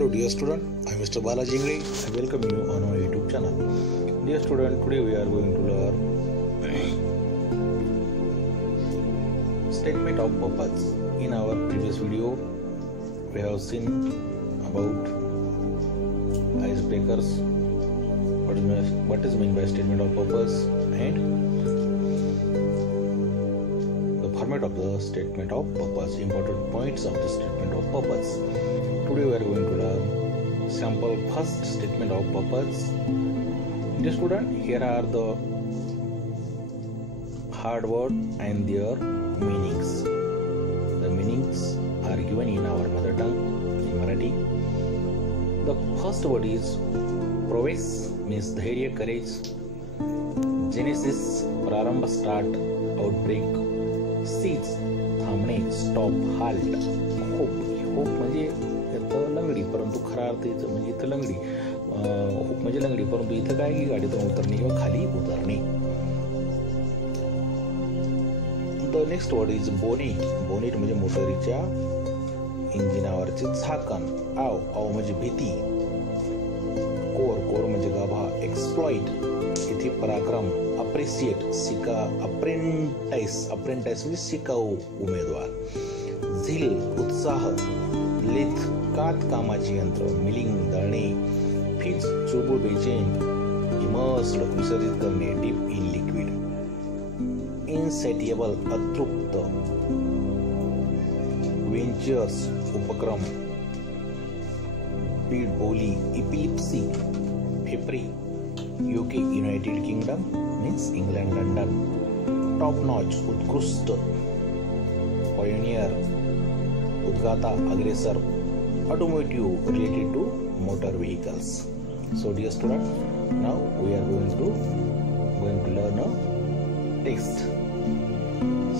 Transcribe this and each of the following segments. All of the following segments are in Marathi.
Hello dear student, I am Mr. Balaji Ingre. I welcome you on our YouTube channel. Dear student, today we are going to learn statement of purpose. In our previous video, we have seen about icebreakers, what is meant by statement of purpose, and the format of the statement of purpose, important points of the statement of purpose. Today we are going to learn sample first statement of purpose. Dear student, here are the hard word and their meanings. The meanings are given in our mother tongue, in Marathi. The first word is prowess, means dhairya, courage. Genesis, प्रारंभ, start, outbreak. Cease, थांबणे, stop, halt. Hope म्हणजे लंगडी, परंतु खरा अर्थ म्हणजे इथं लंगडी, होप म्हणजे लंगडी, परंतु इथं काय की गाडीतून उतरणे किंवा खाली उतरणे. The next word is bonnet. Bonnet म्हणजे मोटरीच्या इंजिनावरचे झाकण. आव म्हणजे भीती. कोर म्हणजे गाभा. एक्सप्लॉइट इथे पराक्रम. अप्रिशिएट शिका. अप्रेंटाइस म्हणजे शिकाऊ उमेदवार. झिल उत्साह. लेथ कामाचे यंत्र. मिलिंग दळणे. फिज चुबुळ बेचैन. इमर्स्ड विसर्जित करणे. Deep in liquid. इनसॅटिएबल Atript. Ventures उपक्रम. बीड बोली. इपिलिप्सी फेफरी. UK United Kingdom means England London. Top notch उत्कृष्ट. पायोनियर उद्गाता अग्रेसर. Automotive related to motor vehicles. So dear student, now we are going to learn a text.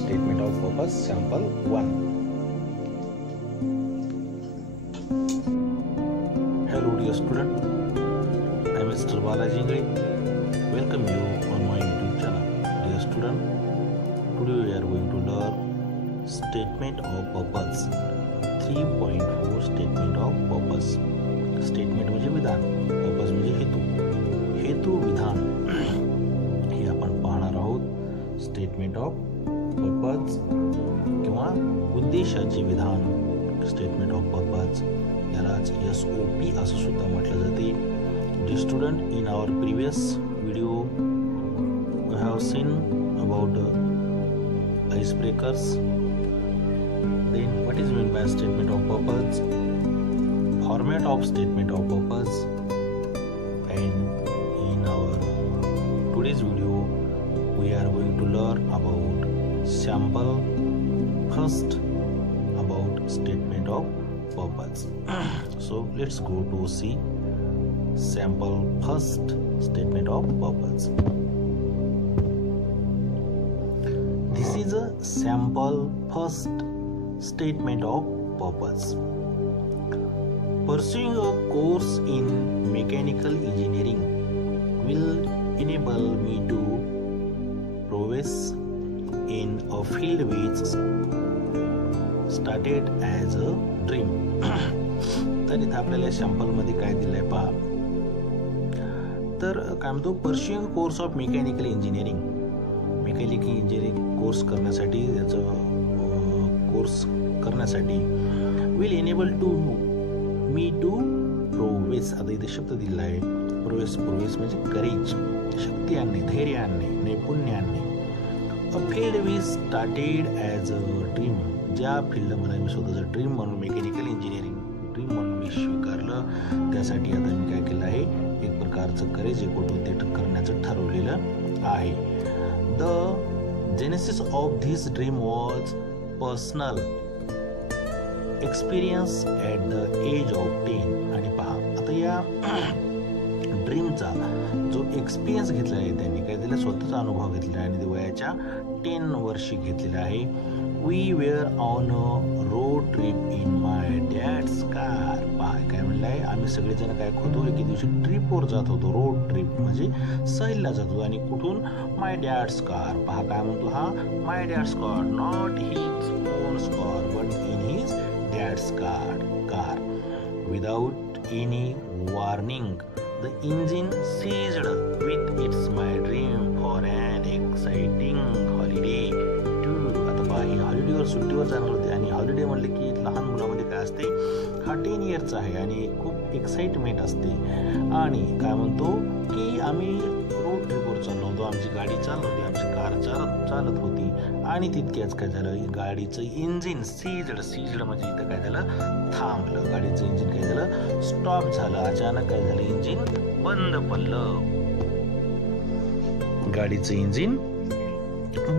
Statement of purpose, sample 1. Hello dear student, I am Mr. Balaji Ingre. Welcome you on my YouTube channel. Dear student, today we are going to learn statement of purpose. 3.4 statement of purpose. Statement म्हणजे विधान, पर्पज म्हणजे हेतू विधान हे आपण पाहणार आहोत. स्टेटमेंट ऑफ पर्पज किंवा उद्देशाचे विधान, स्टेटमेंट ऑफ पर्पज, यालाच SOP असं सुद्धा म्हटलं जाते. Dear student, in our previous video we have seen about ice breakers. Then what is mean by statement of purpose, format of statement of purpose, and in our today's video we are going to learn about sample first about statement of purpose. So let's go to see sample first statement of purpose. This is a sample first statement of purpose. Pursuing a course in mechanical engineering will enable me to progress in a field which started as a dream. तर इथे आपल्याला सॅम्पल मध्ये काय दिलंय पहा. तर काय म्हणतो, pursuing course of mechanical engineering. Mechanical engineering course करण्यासाठी, will enable to me to prowess. आता इथे शब्द दिला आहे प्रोवेस म्हणजे करेज, शक्ती आणणे, धैर्य आणणे, नैपुण्य आणणे. A field we started as a dream. ज्या फील्डमध्ये मी स्वतःचं ड्रीम म्हणून, मेकॅनिकल इंजिनिअरिंग ड्रीम म्हणून मी स्वीकारलं, त्यासाठी आता मी काय केलं आहे, एक प्रकारचं करेज ते करण्याचं ठरवलेलं आहे. The genesis of this dream was personal experience at the age of 10. आणि पहा आता या ड्रीमचा जो एक्सपिरियन्स घेतला आहे त्यांनी, काय दिला, स्वतःचा अनुभव घेतलेला आहे आणि ते वयाच्या 10 वर्षी घेतलेला आहे. We were on a road trip in my dad's car. पहा काय म्हणलं आहे, आम्ही सगळेजण काय होतो, एके दिवशी ट्रिपवर जात होतो. रोड ट्रिप म्हणजे सहलीला जात होतो. आणि कुठून, माय डॅड्स कार. पहा काय म्हणतो हा, my dad's car, not his own car but in his dad's car. Without any warning. The engine seized with its my dream for an exciting holiday too. आता पहा, ही हॉलिडेवर सुट्टीवर जाणार होते आणि हॉलिडे म्हणले की लहान मुलामध्ये काय असते, हा 10 इयरचा आहे आणि खूप एक्साइटमेंट असते. आणि काय म्हणतो की आम्ही रोड ट्रिपवर चाललो होतो, आमची गाडी चालत होती, आमची कार चालत होती आणि तितक्याच काय झालं, गाडीचं इंजिन सीजड म्हणजे इथं काय झालं, थांबलं. गाडीचं इंजिन काय झालं, स्टॉप झालं. अचानक काय झालं, इंजिन बंद पडलं. गाडीचं इंजिन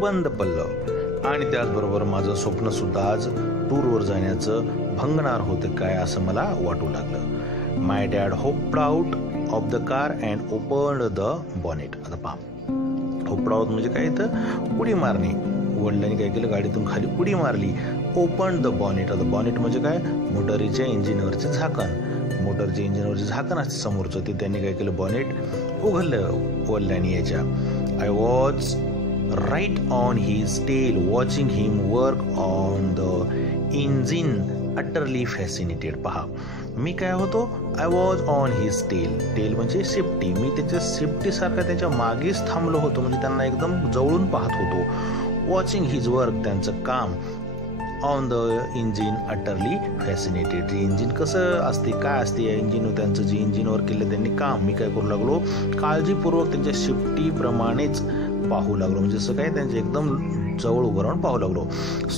बंद पडलं. आणि त्याचबरोबर माझं स्वप्न सुद्धा आज टूरवर जाण्याचं भंगणार होतं काय असं मला वाटू लागलं. My dad hopped out of the car and opened the bonnet. आता पहा, होप्ड आउट म्हणजे काय, इथं उडी मारणे. वडिलांनी काय केलं, गाडीतून खाली उडी मारली. Open the bonnet. आता बॉनेट म्हणजे काय, मोटरीच्या इंजिनवरचे झाकण. मोटरच्या इंजिनवरचे झाकण असते समोरचं, ते त्यांनी काय केलं, बॉनेट उघडलं वडिलांनी याच्या. I was right on his tail watching him work on the engine utterly fascinated. पहा, मी काय होतो, I was on his tail म्हणजे सेफ्टी. मी त्याच्या सेफ्टीसारखा त्याच्या मागेच थांबलो होतो, म्हणजे त्यांना एकदम जवळून पाहत होतो. वॉचिंग हिज वर्क, त्यांचं काम. On the engine utterly fascinated. Engine कसं असते, काय असते या इंजिनवर, त्यांचं जे इंजिनवर केलं त्यांनी काम, मी काय करू लागलो, काळजीपूर्वक त्यांच्या सेफ्टीप्रमाणेच पाहू लागलो. म्हणजे असं काय, त्यांचे एकदम जवळ उभं राहून पाहू लागलो.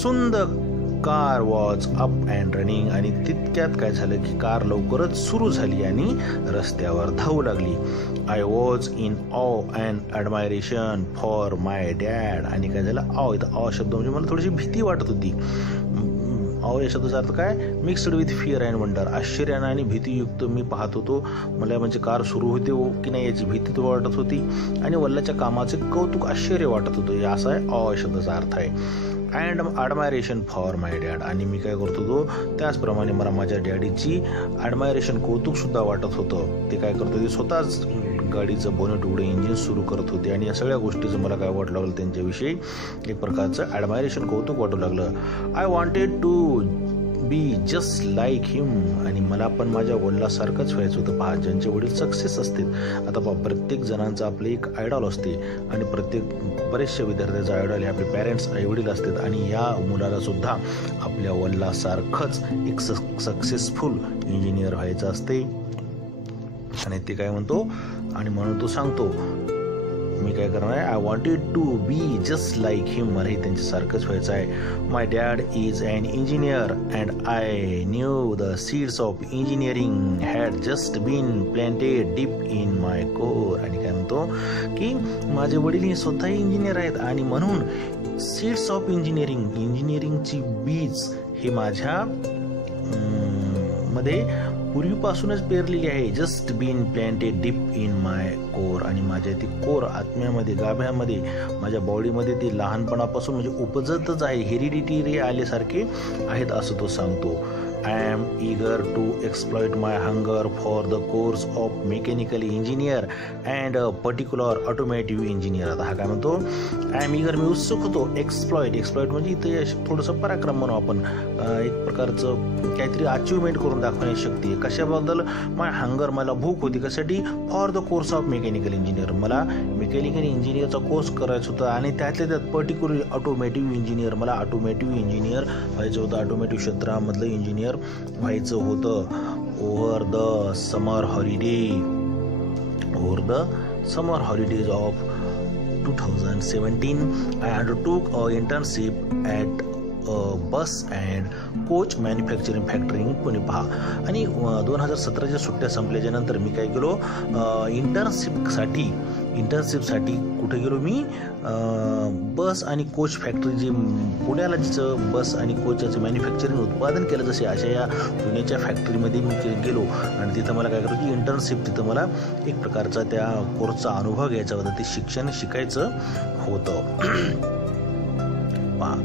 सुंदर car was up and running. आणि तितक्यात काय झालं की कार लवकरच सुरू झाली आणि रस्त्यावर धावू लागली. I was in awe and admiration for my dad. आणि काय झालं, ऑ, इथं ऑ शब्द म्हणजे मला थोडीशी भीती वाटत होती. ऑ या शब्दाचा अर्थ काय, mixed with fear and wonder. आश्चर्यानं आणि भीतीयुक्त मी पाहत होतो. मला म्हणजे कार सुरू होते की नाही याची भीती वाटत होती आणि वडिलांच्या कामाचे कौतुक, आश्चर्य वाटत होतं. असा आहे ऑ या शब्दाचा अर्थ आहे. And admiration for my dad. आणि मी काय करत होतो, त्याचप्रमाणे मला माझ्या डॅडीची ॲडमायरेशन, कौतुक सुद्धा वाटत होतं. ते काय करत होते, स्वतःच गाडीचं बोनेट उघडे इंजिन सुरू करत होते. आणि या सगळ्या गोष्टीचं मला काय वाटू लागलं, त्यांच्याविषयी एक प्रकारचं ॲडमायरेशन, कौतुक वाटू लागलं. I wanted to be just like him. आणि मला पण माझ्या वडिलांसारखंच व्हायचं होतं. पहा, ज्यांचे वडील सक्सेस असतील. आता पहा, प्रत्येक जणांचं आपलं एक आयडॉल असते आणि बरेचशा विद्यार्थ्याचा आयडॉल हे आपले पॅरेंट्स, आईवडील असतात. आणि या मुलाला सुद्धा आपल्या वडिलांसारखंच एक सक्सेसफुल इंजिनियर व्हायचं असते. आणि ते काय म्हणतो, आणि म्हणून तो सांगतो, मी काय करणार आहे, I wanted to be just like him. मलाही त्यांच्यासारखंच व्हायचं आहे. My dad is an engineer and I knew the seeds of engineering had just been planted deep in my core. आणि काय म्हणतो की माझे वडील हे स्वतःही इंजिनियर आहेत आणि म्हणून सीड्स ऑफ इंजिनिअरिंगची बीज हे माझ्या मध्ये पूर्वीपासूनच पेरलेली आहे. Just been planted deep in my core. आणि माझ्या ती कोर, आत्म्यामध्ये, गाभ्यामध्ये, माझ्या बॉडीमध्ये ती लहानपणापासून म्हणजे उपजतच आहे, हेरिडिटरी आल्यासारखे आहेत असं तो सांगतो. I am eager to exploit my hunger for the course of mechanical engineer and particular automotive engineer. आता हा काय म्हणतो, आय एम ईगर, मी उत्सुक होतो. एक्सप्लॉइट म्हणजे इथे थोडंसं पराक्रम म्हणू आपण, एक प्रकारचं काहीतरी अचिव्हमेंट करून दाखवण्याची शक्ती आहे. कशाबद्दल, माय हंगर, मला भूक होती. कशासाठी, for the course of mechanical engineer. मला मेकॅनिकल इंजिनियरचा कोर्स करायचा होता आणि त्यातल्या त्यात पर्टिक्युलर ऑटोमोटिव्ह इंजिनियर, मला ऑटोमोटिव्ह इंजिनियर व्हायचं होतं. ऑटोमोटिव्ह क्षेत्रामधलं इंजिनियर व्हायचं होतं. Over the summer holidays of 2017 I undertook a internship at bus and coach manufacturing factory in Pune. पहा, आणि 2017च्या सुट्ट्या संपल्याच्या नंतर मी काय केलो, इंटर्नशिपसाठी कुठे गेलो मी, बस आणि कोच फॅक्टरी, जी पुण्याला जिचं बस आणि कोचाचं मॅन्युफॅक्चरिंग उत्पादन केलं, जसे अशा या पुण्याच्या फॅक्टरीमध्ये मी गेलो. आणि तिथं मला काय करतो की इंटर्नशिप, तिथं मला एक प्रकारचा त्या कोर्सचा अनुभव घ्यायचा होता, ते शिक्षण शिकायचं होतं. पहा,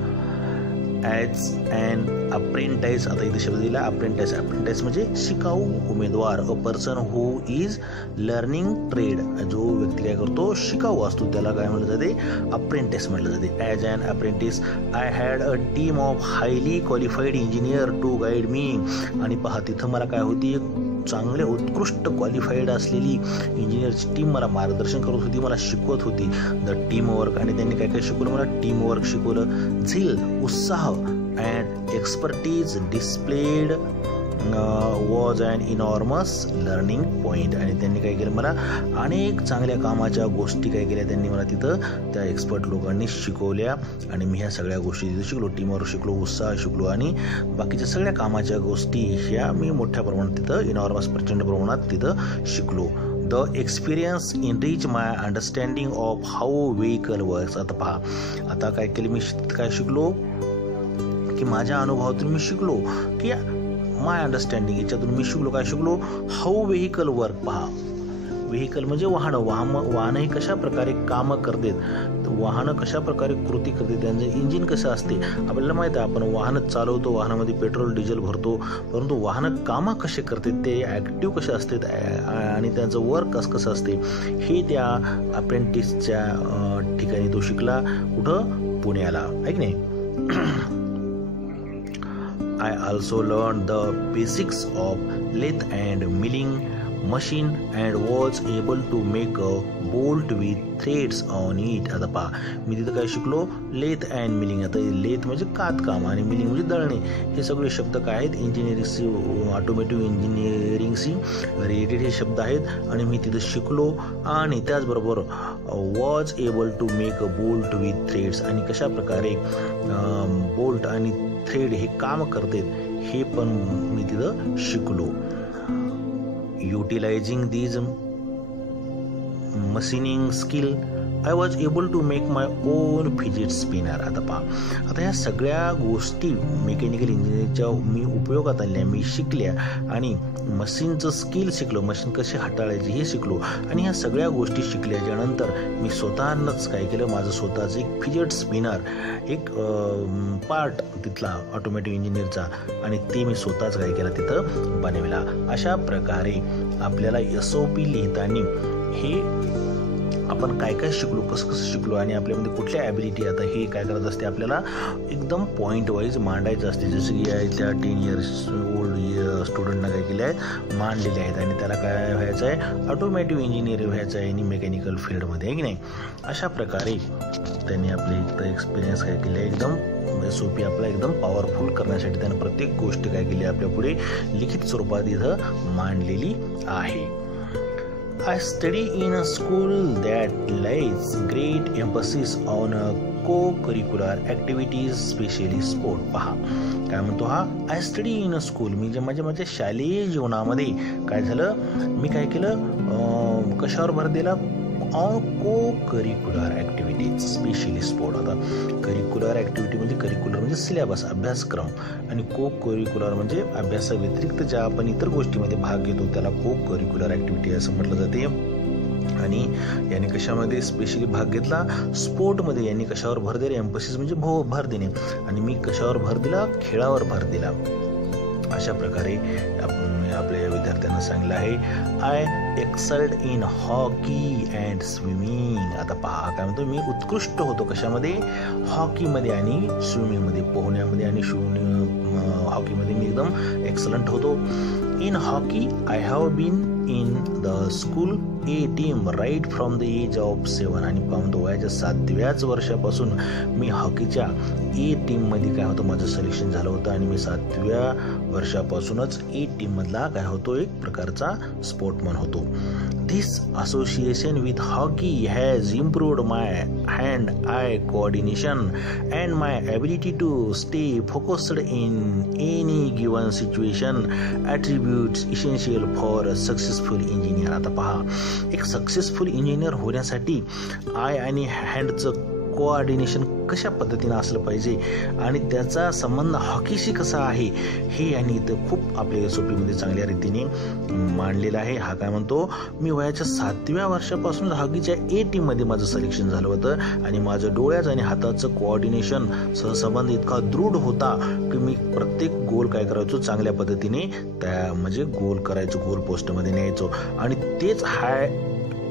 ॲज अँड अप्रेंटाईस. आता इथे शब्द दिला अप्रेंटाईस म्हणजे शिकाऊ उमेदवार. A person who is learning trade. जो व्यक्ती काय करतो, शिकाऊ असतो, त्याला काय म्हटलं जाते, अप्रेंटिस म्हटलं जाते. As an apprentice I had a team of highly qualified engineer to guide me. आणि पहा, तिथं मला काय होती, एक चांगले उत्कृष्ट क्वालिफाईड असलेली इंजिनिअरची टीम मला मार्गदर्शन करत होती, मला शिकवत होती. द टीम वर्क, आणि त्यांनी काय काय शिकवलं मला? टीम वर्क शिकवलं. झील, उत्साह and expertise displayed was and enormous learning point. आणि त्यांनी काय केलं? मला अनेक चांगल्या कामाच्या गोष्टी काय केल्या त्यांनी मला तिथं त्या एक्सपर्ट लोकांनी शिकवल्या. आणि मी ह्या सगळ्या गोष्टी तिथं शिकलो. टीमवर शिकलो, उत्साह शिकलो, आणि बाकीच्या सगळ्या कामाच्या गोष्टी ह्या मी मोठ्या प्रमाणात तिथं इनॉर्मस प्रचंड प्रमाणात तिथं शिकलो. The experience enrich my understanding of how vehicle works. आता पहा, आता काय केलं मी? काय शिकलो की माझ्या अनुभवातून मी शिकलो की माय अंडरस्टँडिंग, याच्यातून मी शिकलो. काय शिकलो? How vehicle work. पहा, व्हेकल म्हणजे वाहनं ही कशा प्रकारे कामं करतात, वाहनं कशा प्रकारे कृती करते, त्यांचं इंजिन कसं असते आपल्याला माहिती आहे. आपण वाहनं चालवतो, वाहनामध्ये पेट्रोल डिझेल भरतो, परंतु वाहनं कामं कसे करतात, ते ॲक्टिव्ह कसे असतात आणि त्यांचं वर्क कसं असते, हे त्या अप्रेंटिसच्या ठिकाणी तो शिकला. कुठं? पुण्याला, आहे की नाही. I also learned the basics of lathe and milling machine and was able to make a bolt with threads on it. आता पहा, मी तिथं काय शिकलो? Lathe and milling. आता लेथ म्हणजे कातकाम आणि मिलिंग म्हणजे दळणे. हे सगळे शब्द काय आहेत? इंजिनिअरिंगशी, ऑटोमॅटिव्ह इंजिनिअरिंगशी रिलेटेड हे शब्द आहेत. आणि मी तिथं शिकलो. आणि त्याचबरोबर was able to make a bolt with threads, आणि कशा प्रकारे बोल्ट आणि थ्रेड हे काम करतात हे पण मी तिथं शिकलो. Utilising these machining skill I was able to make my own fidget spinner. आता पहा, आता ह्या सगळ्या गोष्टी मेकॅनिकल इंजिनिअरिंगच्या मी उपयोगात आणल्या, मी शिकल्या. आणि मशीनचं स्किल शिकलो, मशीन कशी हाताळायची हे शिकलो. आणि ह्या सगळ्या गोष्टी शिकल्याच्यानंतर मी स्वतःनंच काय केलं? माझं स्वतःचं एक फिजिट स्पिनर, एक पार्ट तिथला ऑटोमॅटिव्ह इंजिनिअरचा, आणि ते मी स्वतःच काय केलं? तिथं बनवला. अशा प्रकारे आपल्याला SOP लिहिताना हे आपण काय काय शिकलो, कसं कसं शिकलो, आणि आपल्यामध्ये कुठल्या ॲबिलिटी, आता हे काय करत असते? आपल्याला एकदम पॉईंट वाईज मांडायचं असते. जसं की त्या 10 इयर्स ओल्ड स्टुडंटना काय केले आहेत? मांडलेले आहेत. आणि त्याला काय व्हायचं आहे? ऑटोमॅटिव्ह इंजिनियर व्हायचं आहे आणि मेकॅनिकल फील्डमध्ये, आहे की नाही. अशा प्रकारे त्यांनी आपले इथं एक्सपिरियन्स काय केले? एकदम SOP आपला एकदम पॉवरफुल करण्यासाठी त्यानं प्रत्येक गोष्ट काय केली? आपल्या पुढे लिखित स्वरूपात इथं मांडलेली आहे. I study in a school that lays great emphasis on co-curricular activities, especially sport. पहा, काय म्हणतो हा? I study in a school. मी जे माझ्या शालेय जीवनामध्ये काय झालं? मी काय केलं? कशावर भर दिला? को करिक्युलर ॲक्टिव्हिटीज, स्पेशली स्पोर्ट. आता करिक्युलर ॲक्टिव्हिटी म्हणजे करिक्युलर म्हणजे सिलेबस, अभ्यासक्रम, आणि को करिक्युलर म्हणजे अभ्यासाव्यतिरिक्त ज्या आपण इतर गोष्टीमध्ये भाग घेतो त्याला को करिक्युलर ॲक्टिव्हिटी असं म्हटलं जाते. आणि यांनी कशामध्ये स्पेशली भाग घेतला? स्पोर्टमध्ये. यांनी कशावर भर दिला? एम्फसिस म्हणजे भर देणे. आणि मी कशावर भर दिला? खेळावर भर दिला. अशा प्रकारे आपल्या विद्यार्थ्यांना सांगितलं आहे. I excelled in hockey and swimming. आता पहा, काय म्हणतो? मी उत्कृष्ट होतो कशामध्ये? हॉकीमध्ये आणि स्विमिंगमध्ये, पोहण्यामध्ये आणि हॉकीमध्ये मी एकदम एक्सलंट होतो. In hockey I have been in the school A team right from the age of 7. आणि पाहतो वयाच्या 7व्याच वर्षापासून मी हॉकीच्या A टीममध्ये काय होतं? माझं सिलेक्शन झालं होतं. आणि मी 7व्या वर्षापासूनच A टीममधला काय होतो? एक प्रकारचा स्पोर्टमन होतो. This association with hockey has improved my hand-eye coordination and my ability to stay focused in any given situation, attributes essential for a successful engineer. आता पहा, एक सक्सेसफुल इंजिनियर होण्यासाठी आय आणि हँडचं कोऑर्डिनेशन कशा पद्धतीनं असलं पाहिजे आणि त्याचा संबंध हॉकीशी कसा आहे हे यांनी इथं खूप आपल्या SOPमध्ये चांगल्या रीतीने मांडलेलं आहे. हा काय म्हणतो? मी वयाच्या 7व्या वर्षापासून हॉकीच्या A टीममध्ये माझं सिलेक्शन झालं होतं आणि माझं डोळ्याचं आणि हाताचं कोऑर्डिनेशन सहसंबंध इतका दृढ होता की मी प्रत्येक गोल काय करायचो? चांगल्या पद्धतीने त्या म्हणजे गोल करायचो, गोल पोस्टमध्ये न्यायचो. आणि तेच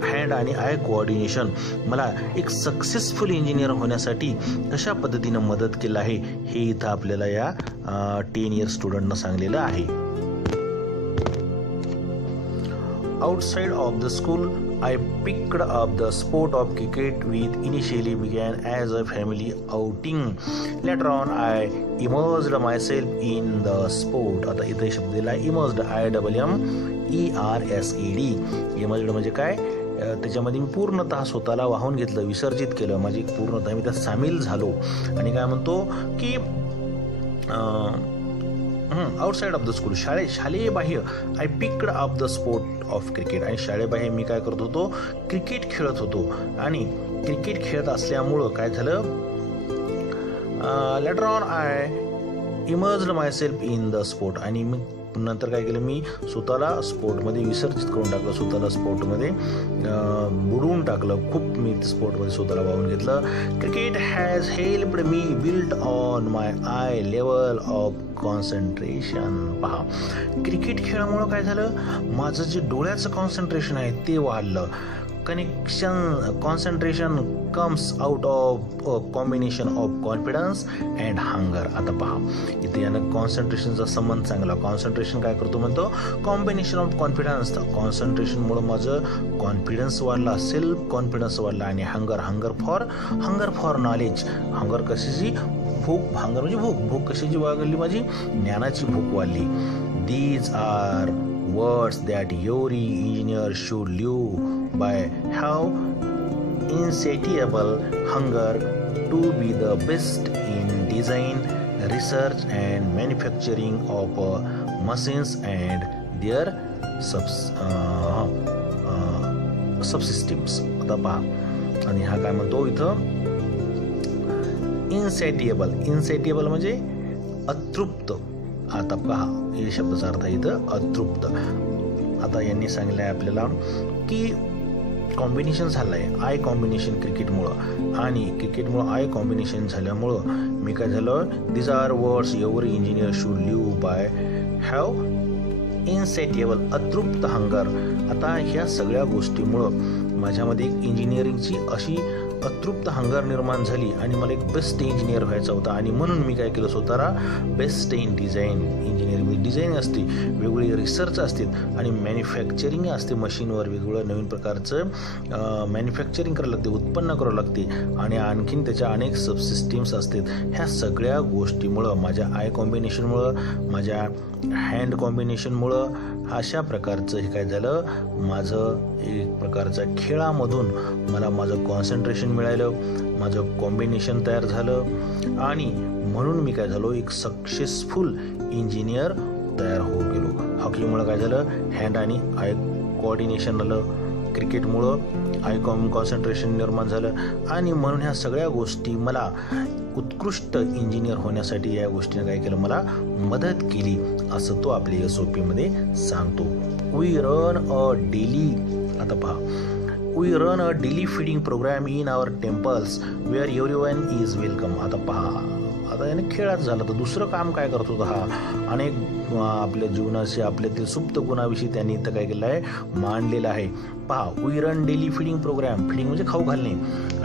हँड आणि आय कोऑर्डिनेशन मला एक सक्सेसफुल इंजिनियर होण्यासाठी कशा पद्धतीनं मदत केलं आहे हे इथं आपल्याला या 10 इयर स्टुडंटनं सांगलेलं आहे. Outside of the school, I picked up the sport of cricket which initially began as a family outing. Later on, I immersed myself in the sport. आता इथे शब्द दिला immersed, IMMERSED. immersed म्हणजे काय? त्याच्यामध्ये मी पूर्णतः स्वतःला वाहून घेतलं, विसर्जित केलं, माझी पूर्णतः मी त्यात सामील झालो. आणि काय म्हणतो की आउटसाइड ऑफ द स्कूल, शालेय बाह्य, I picked up the sport of cricket. आणि शाळेबाह्य मी काय करत होतो? क्रिकेट खेळत होतो. आणि क्रिकेट खेळत असल्यामुळं काय झालं? Later on I emerged myself in the sport. आणि मी नंतर काय केलं? मी स्वतःला स्पोर्टमध्ये विसर्जित करून टाकलं, स्वतःला स्पोर्टमध्ये बुडवून टाकलं. खूप मी स्पोर्टमध्ये स्वतःला वाहून घेतलं. Cricket has helped me build on my I level of concentration. पहा, क्रिकेट खेळामुळं काय झालं? माझं जे डोळ्याचं कॉन्सन्ट्रेशन आहे ते वाढलं. Concentration comes out of combination of confidence and hunger. आता पहा, इथे यानं कॉन्सन्ट्रेशनचा संबंध चांगला. कॉन्सन्ट्रेशन काय करतो म्हणतो? Combination of confidence. कॉन्सन्ट्रेशनमुळं माझं कॉन्फिडन्स वाढला, सेल्फ कॉन्फिडन्स वाढला. आणि हंगर फॉर नॉलेज. हंगर कशाची? भूक. हंगर म्हणजे भूक कशाची वाढली? माझी ज्ञानाची भूक वाढली. These are words that every engineer should live by. Have insatiable hunger to be the best in design, research and manufacturing of machines and their subsystems. आता पहा, आणि हा काय म्हणतो इथं? इन्सॅटिएबल म्हणजे अतृप्त. आता पहा, हे शब्दाचा अर्थ इथं अतृप्त. आता यांनी सांगितलं आहे आपल्याला की कॉम्बिनेशन झालं आहे, आय कॉम्बिनेशन क्रिकेटमुळं. आणि क्रिकेटमुळं आय कॉम्बिनेशन झाल्यामुळं मी काय झालं? This are words every engineer should live by. Have insatiable, अतृप्त हंगर. आता ह्या सगळ्या गोष्टीमुळं माझ्यामध्ये एक इंजिनिअरिंगची अशी अतृप्त हंगर निर्माण झाली आणि मला एक बेस्ट इंजिनियर व्हायचा होता. आणि म्हणून मी काय केलं? स्वतःला best in design. Engineering design असते, वेगवेगळी रिसर्च असते आणि मॅन्युफॅक्चरिंग असते. मशीनवर वेगवेगळं नवीन प्रकारचं मॅन्युफॅक्चरिंग करावं लागते, उत्पन्न करावं लागते. आणि आणखीन त्याच्या अनेक सबसिस्टीम्स असतात. ह्या सगळ्या गोष्टीमुळं, माझ्या आय कॉम्बिनेशनमुळं, माझ्या हँड कॉम्बिनेशनमुळं, अशा प्रकारचं हे काय झालं? माझं एक प्रकारचा खेळामधून मला माझं कॉन्सन्ट्रेशन मिळालं, माझं कॉम्बिनेशन तयार झालं. आणि म्हणून मी काय झालो? एक सक्सेसफुल इंजिनियर तयार होत गेलो. हॉकीमुळं काय झालं? हँड आणि आय कोऑर्डिनेशन आलं. क्रिकेटमुळं आय कॉन्सन्ट्रेशन निर्माण झालं. आणि म्हणून ह्या सगळ्या गोष्टी मला उत्कृष्ट इंजिनियर होण्यासाठी या गोष्टीने काय केलं? मला मदत केली, असं तो आपल्या SOP मध्ये सांगतो. We run a daily. आता पहा, we run a daily feeding programme in our temples where everyone is welcome. आता पहा, आता याने खेळात झालं तर दुसरं काम काय करत होता? हा अनेक आपल्या जीवनाशी, आपल्यातील सुप्त गुणाविषयी त्यांनी इथं काय केलं आहे? मांडलेलं आहे. पहा, we run daily feeding programme. Feeding म्हणजे खाऊ घालणे.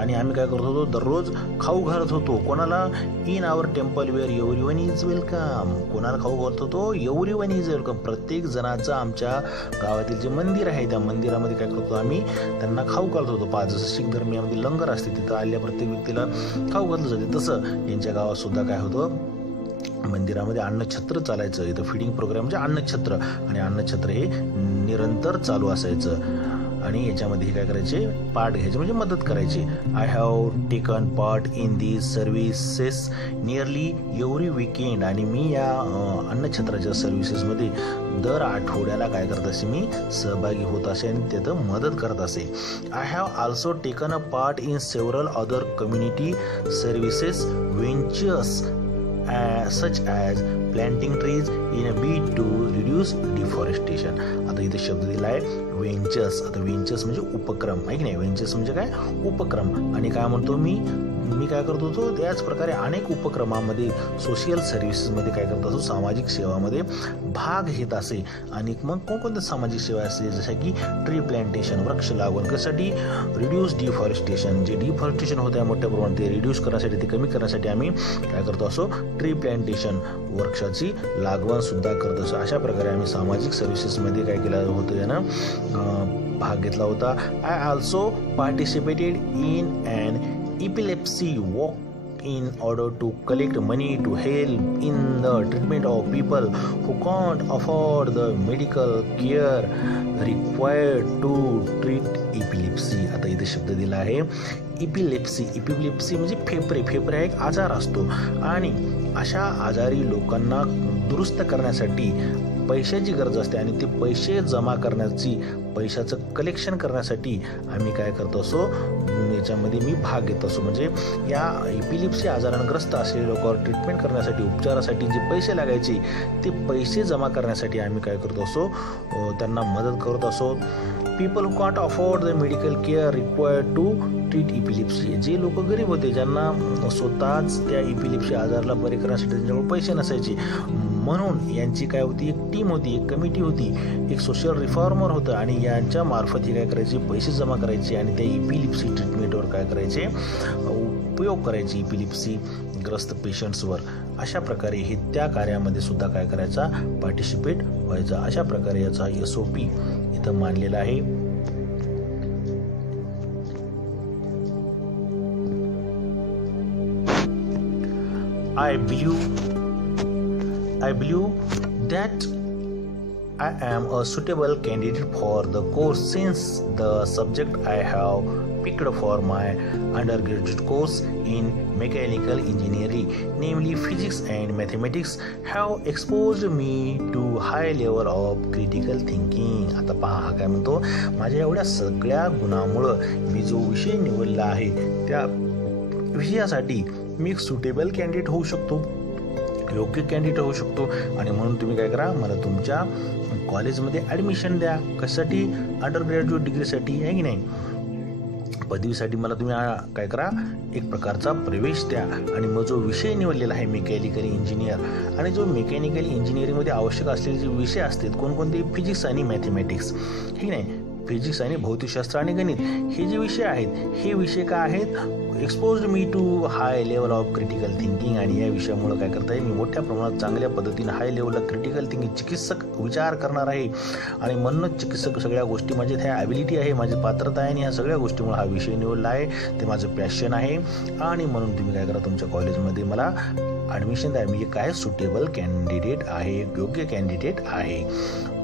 आणि आम्ही काय करत होतो? दररोज खाऊ घालत होतो. कोणाला? In our temple where everyone is welcome. कोणाला खाऊ घालत होतो? Everyone is welcome. प्रत्येक जणाचं आमच्या गावातील जे मंदिर आहे त्या मंदिरामध्ये काय करतो? आम्ही त्यांना खाऊ घालत होतो. जसं शीख धर्मियामध्ये लंगर असते, तिथं आलेल्या प्रत्येक व्यक्तीला खाऊ घातलं जाते. तसं यांच्या गावात सुद्धा काय होतं? मंदिरामध्ये अन्नछत्र चालायचं. इथं फीडिंग प्रोग्राम म्हणजे अन्नछत्र. आणि अन्नछत्र हे निरंतर चालू असायचं. आणि याच्यामध्ये काय करायचे? पार्ट घ्यायचे म्हणजे मदत करायची. I have taken part in these services nearly every weekend. आणि मी या अन्नछत्राच्या सर्व्हिसेसमध्ये दर आठवड्याला काय करत असे? मी सहभागी होत असे आणि त्यात मदत करत असे. I have also taken a part in several other community services ventures such as planting trees in a bid to reduce deforestation. आता इथे शब्द दिला आहे व्हेंचर्स. आता व्हेंचर्स म्हणजे उपक्रम आहे की नाही? व्हेंचर्स म्हणजे काय? उपक्रम. आणि काय म्हणतो मी काय करत होतो? त्याच प्रकारे अनेक उपक्रमामध्ये, सोशल सर्व्हिसेसमध्ये काय करत असतो? सामाजिक सेवामध्ये भाग घेत असे. आणि मग कोणकोणत्या सामाजिक सेवा असते? जसं की ट्री प्लांटेशन, वृक्ष लागवड. कशासाठी? Reduce deforestation. जे डिफॉरेस्टेशन होत आहे मोठ्या प्रमाणात ते रिड्यूस करण्यासाठी, ते कमी करण्यासाठी आम्ही काय करतो असो? ट्री प्लांटेशन, वृक्षाची लागवड सुद्धा करत असतो. अशा प्रकारे आम्ही सामाजिक सर्व्हिसेसमध्ये काय केलं होतं यानं भाग घेतला होता. I also participated in an epilepsy walk in order to collect money to help in the treatment of people who can't afford the medical care required to treat epilepsy. आता इथे शब्द दिला आहे इपिलेप्सी. इपिलेप्सी म्हणजे फेफरे हा एक आजार असतो आणि अशा आजारी लोकांना दुरुस्त करण्यासाठी पैशाची गरज असते आणि ते पैसे जमा करण्याची पैशाचं कलेक्शन करण्यासाठी आम्ही काय करत असो याच्यामध्ये मी भाग घेत असो. म्हणजे या इपिलेप्सी आजारांग्रस्त असलेल्या लोकांवर ट्रीटमेंट करण्यासाठी उपचारासाठी जे पैसे लागायचे ते पैसे जमा करण्यासाठी आम्ही काय करत असो त्यांना मदत करत असो. People who can't afford the medical care required to treat epilepsy. जे लोक गरीब होते ज्यांना स्वतःच त्या इपिलेप्सी आजाराला बरे करण्यासाठी त्यांच्याकडे पैसे नसायचे म्हणून यांची काय होती एक टीम होती, एक कमिटी होती, एक सोशल रिफॉर्मर होतं आणि यांच्या मार्फत हे काय करायचे पैसे जमा करायचे आणि त्या इपिलेप्सी ट्रीटमेंटवर काय करायचे उपयोग करायचे इपिलेप्सी ग्रस्त पेशंट्सवर. अशा प्रकारे हे त्या कार्यामध्ये सुद्धा काय करायचा पार्टिसिपेट व्हायचा. अशा प्रकारे याचा SOP इथं मानलेला आहे. I believe that I am a suitable candidate for the course since the subject I have picked for my undergraduate course in mechanical engineering, namely physics and mathematics, have exposed me to high level of critical thinking. आता पहा हा काय म्हणतो, माझ्या एवढ्या सगळ्या गुणांमुळं मी जो विषय निवडला आहे त्या विषयासाठी मी एक सुटेबल कॅन्डिडेट होऊ शकतो, योग्य कॅन्डिडेट होऊ शकतो आणि म्हणून तुम्ही काय करा मला तुमच्या कॉलेजमध्ये ॲडमिशन द्या. कशासाठी अंडर ग्रॅज्युएट डिग्रीसाठी आहे की नाही, पदवीसाठी मला तुम्ही काय करा एक प्रकारचा प्रवेश द्या. आणि मग जो विषय निवडलेला आहे मेकॅनिकल इंजिनियर आणि जो मेकॅनिकल इंजिनिअरिंगमध्ये आवश्यक असलेले जे विषय असतात कोणकोणते फिजिक्स आणि मॅथमॅटिक्स हे नाही फिजिक्स आणि भौतिकशास्त्र आणि गणित हे जे विषय आहेत हे विषय काय आहेत exposed me to high level of critical thinking. आणि या विषयामुळे काय करता येईल मी मोठ्या प्रमाणात चांगल्या पद्धतीने हाय लेवलला क्रिटिकल थिंकिंग चिकित्सक विचार करणार आहे आणि म्हणूनच चिकित्सक सगळ्या गोष्टी माझ्यात ह्या ॲबिलिटी आहे, माझी पात्रता आहे आणि ह्या सगळ्या गोष्टीमुळे हा विषय निवडला आहे, ते माझं पॅशन आहे आणि म्हणून तुम्ही काय करा तुमच्या कॉलेजमध्ये मला ॲडमिशन द्या. मी काय सुटेबल कॅन्डिडेट आहे, योग्य कॅन्डिडेट आहे.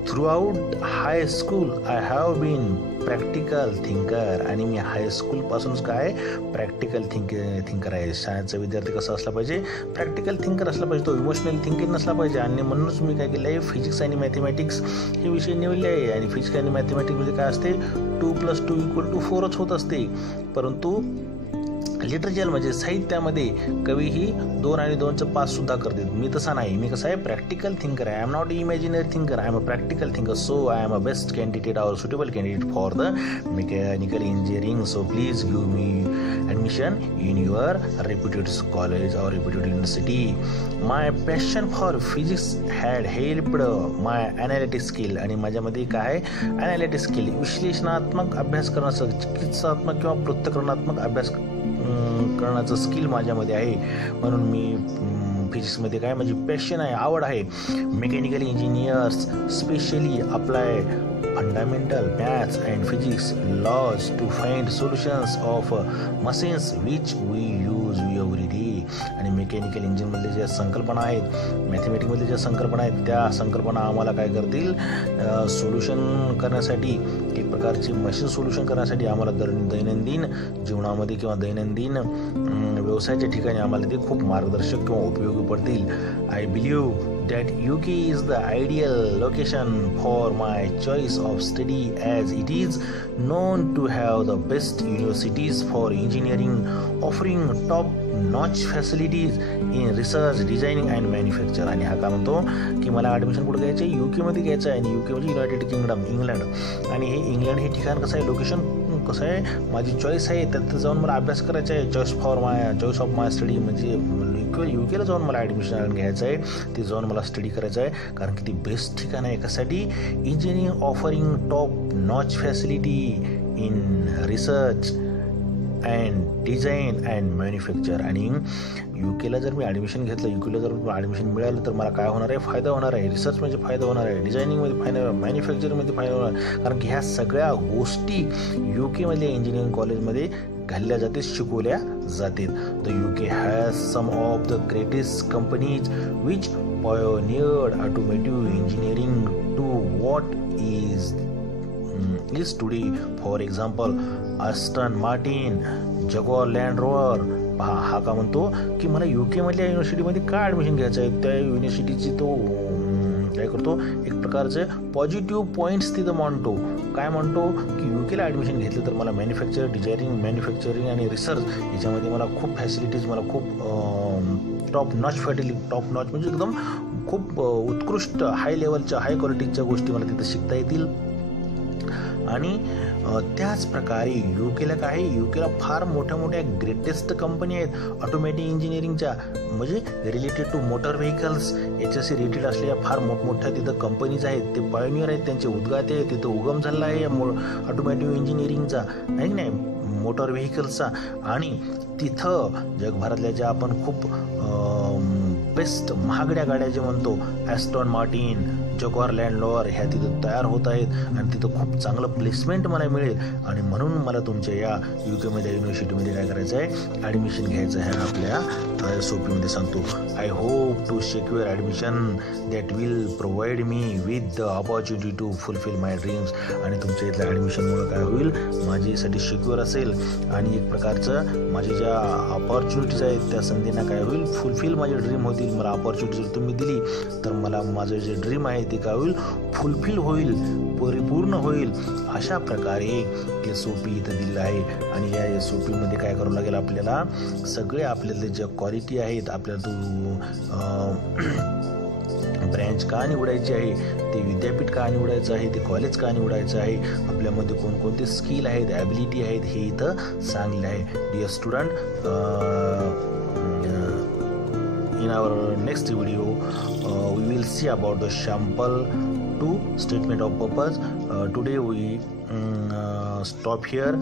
Throughout high school I have been practical thinker. आणि मी हायस्कूलपासूनच काय प्रॅक्टिकल थिंकर आहे. शाळेचा विद्यार्थी कसा असला पाहिजे प्रॅक्टिकल थिंकर असला पाहिजे, तो इमोशनल थिंकिंग नसला पाहिजे. आणि म्हणूनच मी काय केलं आहे फिजिक्स आणि मॅथमॅटिक्स हे विषय निवडले आहे. आणि फिजिक्स आणि मॅथमॅटिक्समध्ये काय असते 2+2 = 4च होत असते. परंतु लिटरेचर म्हणजे साहित्यामध्ये कवी ही 2 आणि 2चं 5 सुद्धा करते. मी तसा नाही, मी कसं आहे प्रॅक्टिकल थिंकर आहे. I am not imaginary thinker, I am a practical thinker. So I am a best candidate or suitable candidate for the mechanical engineering. So please give me admission in your reputed college or reputed university. My passion for physics had helped my analytic skill. आणि माझ्यामध्ये काय आहे ॲनालिटिक स्किल, विश्लेषणात्मक अभ्यास करण्याचं, चिकित्सात्मक किंवा पृथक्करणात्मक अभ्यास करण्याचं स्किल माझ्यामध्ये आहे. म्हणून मी फिजिक्समध्ये काय माझी पॅशन आहे, आवड आहे. Mechanical engineers specially apply fundamental maths and physics laws to find solutions of machines which we use every day. आणि मेकॅनिकल इंजिनमधले ज्या संकल्पना आहेत, मॅथमॅटिक्समधल्या ज्या संकल्पना आहेत त्या संकल्पना आम्हाला काय करतील सोल्युशन करण्यासाठी, एक प्रकारची मशीन सोल्युशन करण्यासाठी आम्हाला दैनंदिन जीवनामध्ये किंवा दैनंदिन व्यवसायाच्या ठिकाणी आम्हाला ते खूप मार्गदर्शक किंवा उपयोगी पडतील. I believe that UK is the ideal location for my choice of study as it is known to have the best universities for engineering offering top-notch facilities in research, designing and manufacture. आणि हा का म्हणतो की मला ॲडमिशन कुठं घ्यायचं आहे UK घ्यायचं आहे. आणि UK म्हणजे युनायटेड किंगडम इंग्लंड. आणि हे इंग्लंड हे ठिकाण कसं आहे लोकेशन कसं आहे माझी चॉईस आहे त्यात जाऊन मला अभ्यास करायचा आहे. चॉईस ऑफ माय स्टडी म्हणजे UKला जाऊन मला ॲडमिशन घ्यायचं आहे, ते जाऊन मला स्टडी करायचं आहे कारण की ती बेस्ट ठिकाण आहे. कशासाठी engineering offering top notch facility in research and design and manufacture. आणि UK जर मी ॲडमिशन घेतलं, UK जर ॲडमिशन मिळालं तर मला काय होणार आहे, फायदा होणार आहे. रिसर्चमध्ये फायदा होणार आहे, डिझायनिंगमध्ये फायदा, मॅन्युफॅक्चरिंगमध्ये फायदा होणार आहे. कारण की ह्या सगळ्या गोष्टी UKमधल्या इंजिनिअरिंग कॉलेजमध्ये घालल्या जाते, शिकवल्या जाते. The UK has some of the greatest companies which pioneered automotive engineering to what is today. For example, Aston Martin, Jaguar Land Rover. पहा, हा का म्हणतो की मला UK मधल्या युनिव्हर्सिटीमध्ये का ॲडमिशन घ्यायचं आहे. त्या युनिव्हर्सिटीची तो काय करतो, एक प्रकारचे पॉझिटिव्ह पॉईंट्स तिथं मांडतो. काय म्हणतो की UKला ॲडमिशन घेतलं तर मला मॅन्युफॅक्चरिंग आणि रिसर्च याच्यामध्ये मला खूप फॅसिलिटीज, मला खूप टॉप नॉच म्हणजे एकदम खूप उत्कृष्ट हाय लेवलच्या, हाय क्वालिटीच्या गोष्टी मला तिथं शिकता येतील. आणि त्याच प्रकारे UKला काय, UKला फार मोठ्या ग्रेटेस्ट कंपनी आहेत ऑटोमॅटिक इंजिनिअरिंगच्या, म्हणजे रिलेटेड टू मोटर व्हेकल्स याच्याशी रिलेटेड असलेल्या फार मोठमोठ्या तिथं कंपनीज आहेत. ते पायोनियर आहेत, त्यांचे उद्गाते आहेत, तिथं उगम झाला आहे ऑटोमॅटिक इंजिनिअरिंगचा, नाही मोटर व्हेकल्सचा. आणि तिथं जगभरातल्या ज्या आपण खूप बेस्ट महागड्या गाड्या जे म्हणतो, ॲस्टॉन मार्टिन, जगुआर लँड रोव्हर, ह्या तिथं तयार होत आहेत आणि तिथं खूप चांगलं प्लेसमेंट मला मिळेल. आणि म्हणून मला तुमच्या या UKमधल्या युनिव्हर्सिटीमध्ये काय करायचं आहे, ॲडमिशन घ्यायचं आहे. आपल्या SOPमध्ये सांगतो, I hope to secure admission that will provide me with the opportunity to fulfil my dreams. आणि तुमच्या इथल्या ॲडमिशनमुळं काय होईल, माझ्यासाठी सिक्युअर असेल आणि एक प्रकारचं माझ्या ज्या ऑपॉर्च्युनिटीज आहेत त्या संधींना काय होईल, फुलफिल माझे ड्रीम होतील. मला ऑपॉर्च्युनिटी जर तुम्ही दिली तर मला माझं जे ड्रीम आहे ते काय होईल, फुलफिल होईल, परिपूर्ण होईल. अशा प्रकारे SOP इथं दिलेलं आहे. आणि या SOPमध्ये काय करावं लागेल, आपल्याला सगळे आपल्याला ज्या क्वालिटी आहेत, आपल्याला ब्रँच का निवडायची आहे, ते विद्यापीठ का निवडायचं आहे, ते कॉलेज का निवडायचं आहे, आपल्यामध्ये कोणकोणते स्किल आहेत, ॲबिलिटी आहेत, हे इथं सांगले आहे. Dear student, in our next video we will see about the sample 2 statement of purpose. Today we stop here.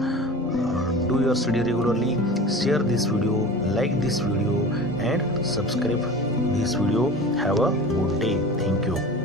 Do your study regularly, share this video, like this video and subscribe this video. Have a good day. Thank you.